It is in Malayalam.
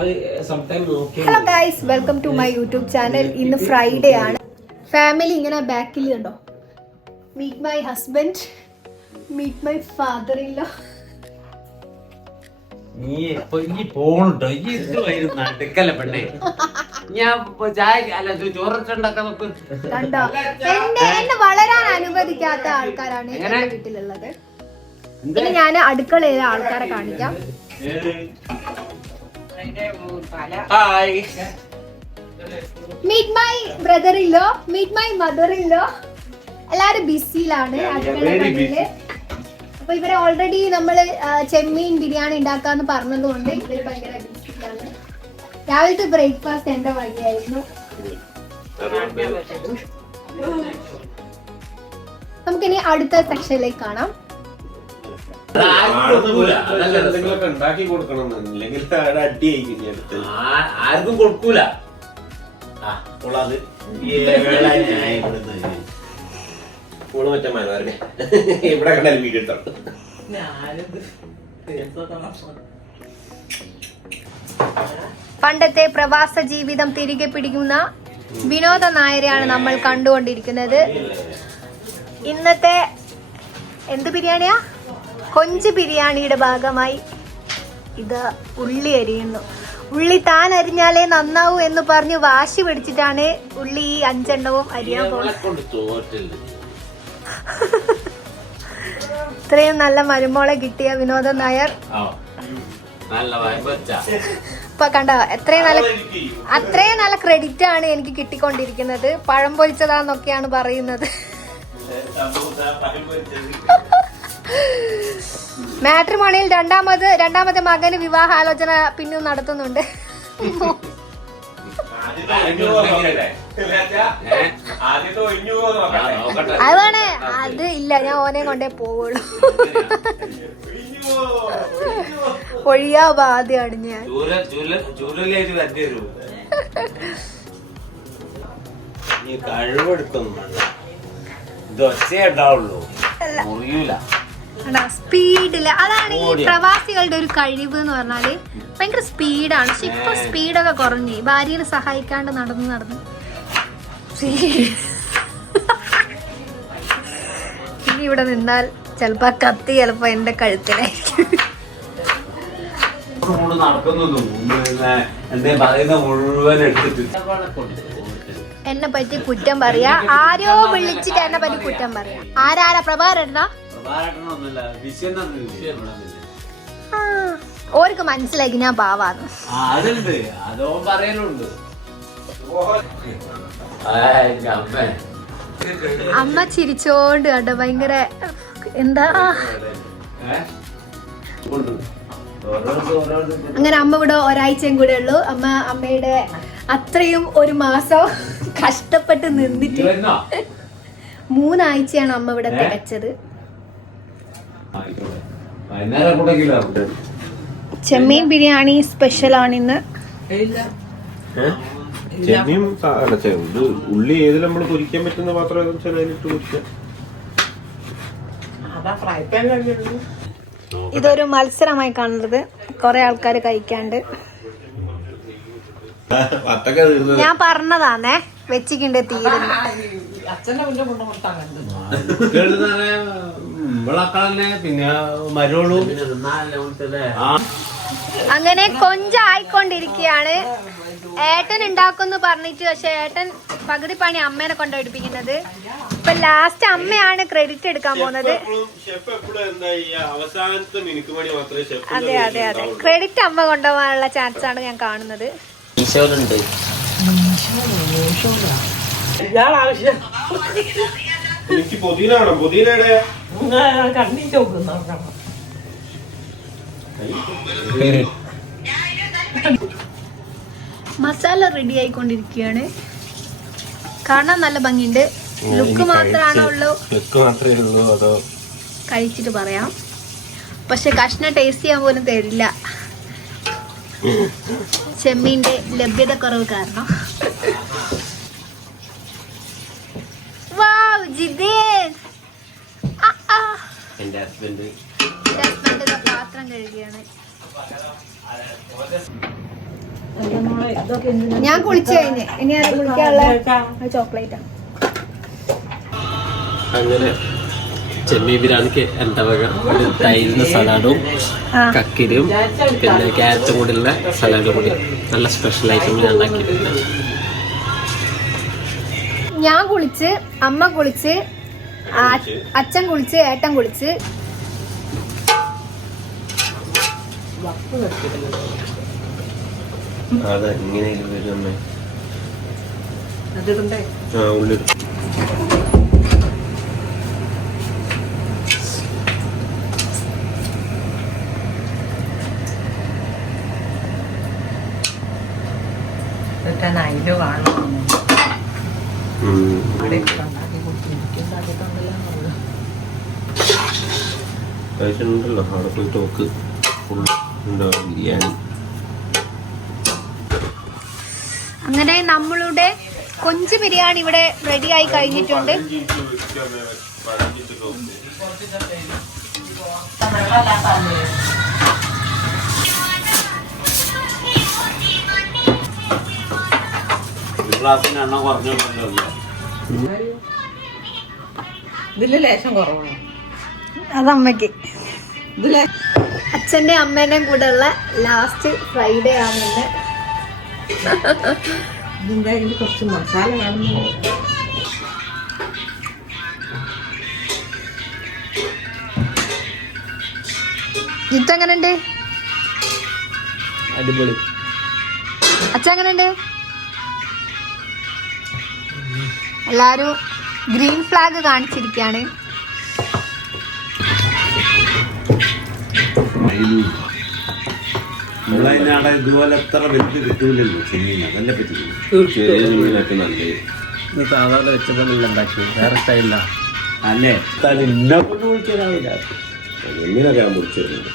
Hello guys, welcome to my YouTube channel. ഇന്ന് ഫ്രൈഡേ ആണ്. ഫാമിലി ഇങ്ങനെ ബാക്കിൽ കണ്ടോ, meet my husband, meet my father in law. എന്നെ വളരാൻ അനുവദിക്കാത്ത ആൾക്കാരാണ് എന്റെ വീട്ടിലുള്ളത്. ഇനി ഞാൻ അടുക്കളയിലെ ആൾക്കാരെ കാണിക്കാം. Meet my brother in law, meet my mother in law. എല്ലാരും ബിസിയിലാണ് അടുക്കളയില്. അപ്പൊ ഇവരെ ഓൾറെഡി നമ്മള് ചെമ്മീൻ ബിരിയാണി ഉണ്ടാക്കാന്ന് പറഞ്ഞതുകൊണ്ട് ഇവര് ഭയങ്കര ബിസിയിലാണ്. രാവിലത്തെ ബ്രേക്ക്ഫാസ്റ്റ് എന്റെ വഴിയായിരുന്നു. നമുക്കിനി അടുത്ത സെക്ഷനിലേക്ക് കാണാം. ഉണ്ടാക്കി കൊടുക്കണം, ഇല്ലെങ്കിൽ ആർക്കും കൊടുക്കൂല. ഇവിടെ കണ്ടാൽ വീഡിയോ എടുത്തോ. പണ്ടത്തെ പ്രവാസ ജീവിതം തിരികെ പിടിക്കുന്ന വിനോദ നായരെയാണ് നമ്മൾ കണ്ടുകൊണ്ടിരിക്കുന്നത്. ഇന്നത്തെ എന്ത് ബിരിയാണിയാ? കൊഞ്ച് ബിരിയാണിയുടെ ഭാഗമായി ഇത് ഉള്ളി അരിയുന്നു. ഉള്ളി താൻ അരിഞ്ഞാലേ നന്നാവൂ എന്ന് പറഞ്ഞ് വാശി പിടിച്ചിട്ടാണ് ഉള്ളി ഈ 5 എണ്ണവും അരിയാൻ പോകുന്നത്. ഇത്രയും നല്ല മരുമോളെ കിട്ടിയ വിനോദ നായർ ഇപ്പൊ കണ്ടോ, അത്രയും നല്ല ക്രെഡിറ്റ് ആണ് എനിക്ക് കിട്ടിക്കൊണ്ടിരിക്കുന്നത്. പഴം പൊരിച്ചതാന്നൊക്കെയാണ് പറയുന്നത്. മാട്രിമോണിയിൽ രണ്ടാമത്തെ മകന് വിവാഹാലോചന പിന്നും നടത്തുന്നുണ്ട്. അതാണ് അത് ഇല്ല, ഞാൻ ഓനെ കൊണ്ടേ പോവുള്ളൂ. ഒഴിയാ ബാധ്യാണ് ഞാൻ. സ്പീഡില്ല, അതാണ് ഈ പ്രവാസികളുടെ ഒരു കഴിവ് എന്ന് പറഞ്ഞാല്. ഭയങ്കര സ്പീഡാണ്. പക്ഷെ ഇപ്പൊ സ്പീഡൊക്കെ കുറഞ്ഞു. ഭാര്യനെ സഹായിക്കാണ്ട് നടന്ന് ഇനി ഇവിടെ നിന്നാൽ ചെലപ്പോ കത്തി ചിലപ്പോ എന്റെ കഴുത്തിലായിരിക്കും. എന്നെ പറ്റി കുറ്റം പറയാ, ആരോ വിളിച്ചിട്ട് എന്നെ പറ്റി കുറ്റം പറയാ. ആരാ? പ്രഭാകരനാ? ഓർക്ക് മനസ്സിലാക്കി ഞാൻ പാവാന്ന്. അമ്മ ചിരിച്ചോണ്ട് കണ്ടോ, ഭയങ്കര എന്താ. അങ്ങനെ അമ്മ ഇവിടെ ഒരാഴ്ചയും കൂടെ ഉള്ളൂ. അമ്മയുടെ അത്രയും ഒരു മാസം കഷ്ടപ്പെട്ട് നിന്നിട്ട് 3 ആഴ്ചയാണ് അമ്മ ഇവിടെ തികച്ചത്. ചെമ്മീൻ ബിരിയാണി സ്പെഷ്യൽ ആണ് ഇന്ന്. ഉള്ളി ഏത് നമ്മൾ പൊരിക്കാൻ പറ്റുന്ന പാത്രം ചിലതിലിട്ട് പൊരിക്കാം. ഇതൊരു മത്സരമായി കാണുന്നത്. കുറെ ആൾക്കാർ കഴിക്കാണ്ട്. ഞാൻ പറഞ്ഞതാണേ, വെച്ചിട്ടുണ്ട് തീരുന്നു. അങ്ങനെ കൊഞ്ചായിക്കൊണ്ടിരിക്കുകയാണ്. ഏട്ടൻ ഉണ്ടാക്കുമെന്ന് പറഞ്ഞിട്ട്, പക്ഷെ ഏട്ടൻ പകുതി പണി അമ്മേനെ കൊണ്ടുപിടിപ്പിക്കുന്നത്. ഇപ്പൊ ലാസ്റ്റ് അമ്മയാണ് ക്രെഡിറ്റ് എടുക്കാൻ പോകുന്നത്. അതെ അതെ അതെ, ക്രെഡിറ്റ് അമ്മ കൊണ്ടുപോകാനുള്ള ചാൻസ് ആണ് ഞാൻ കാണുന്നത്. മസാല റെഡി ആയിക്കൊണ്ടിരിക്കുകയാണ്. കാണാൻ നല്ല ഭംഗിയുണ്ട്. ലുക്ക് മാത്രമേ ഉള്ളൂ, അതോ കഴിച്ചിട്ട് പറയാം. പക്ഷെ കഷ്ണം ടേസ്റ്റ് ചെയ്യാൻ പോലും തരില്ല, ചെമ്മീന്റെ ലഭ്യത കുറവ് കാരണം. പാത്രം കഴുകിയാണ്. ഞാൻ കുളിച്ചു കഴിഞ്ഞ് ഇനി അത് കുളിക്കാനുള്ള ചോക്ലേറ്റാണ്. അങ്ങനെ ചെമ്മീൻ ബിരിയാണിക്ക് എന്താ പറയുക, ഒരു തൈരിന്റെ സലാഡും കക്കിരിയും പിന്നെ ക്യാരറ്റും കൂടിയുള്ള സലാഡും കൂടി നല്ല സ്പെഷ്യൽ ഐറ്റം ഞാൻ ഉണ്ടാക്കിയിട്ടുണ്ട്. ഞാൻ കുളിച്ച്, അമ്മ കുളിച്ച്, അച്ഛൻ കുളിച്ച്, ഏട്ടൻ കുളിച്ച്. അതെ ഇങ്ങനെ വരുന്നേ. ഉള്ളി കഴിച്ചിട്ടുണ്ടല്ലോ, അവിടെ പോയി ടോക്ക് ബിരിയാണി. അങ്ങനെ നമ്മളുടെ കൊഞ്ച് ബിരിയാണി ഇവിടെ റെഡി ആയി കഴിഞ്ഞിട്ടുണ്ട്. ഇതില് ലേശം കുറവാണ്. അതമ്മക്ക് അച്ഛന്റെ അമ്മേന്റെയും കൂടെ ഉള്ള ലാസ്റ്റ് ഫ്രൈഡേ ആണെന്ന്. ഇതിന്റെ ഇതിൽ കുറച്ച് മസാല കാണുന്നു. ഇതെങ്ങനുണ്ട് അടിപൊളി. അച്ഛ എങ്ങനുണ്ട്? എല്ലാരും ഗ്രീൻ ഫ്ലാഗ് കാണിച്ചിരിക്കാണ്. നമ്മളതിനാടെ ഇതുപോലെ എത്ര വലുത് കിട്ടൂലല്ലോ ചെമ്മീൻ, അതല്ലേ പറ്റില്ല. മീനൊക്കെ നല്ലത്. ഇത് സാധാരണ വെച്ചപ്പോൾ നല്ല ഉണ്ടാക്കി, വേറെ സ്റ്റൈലില്ല അല്ലേ? ഇന്നെ കൊണ്ട് വിളിക്കാനാവില്ല. മീനൊക്കെ ഞാൻ പൊരിച്ചിരുന്നു.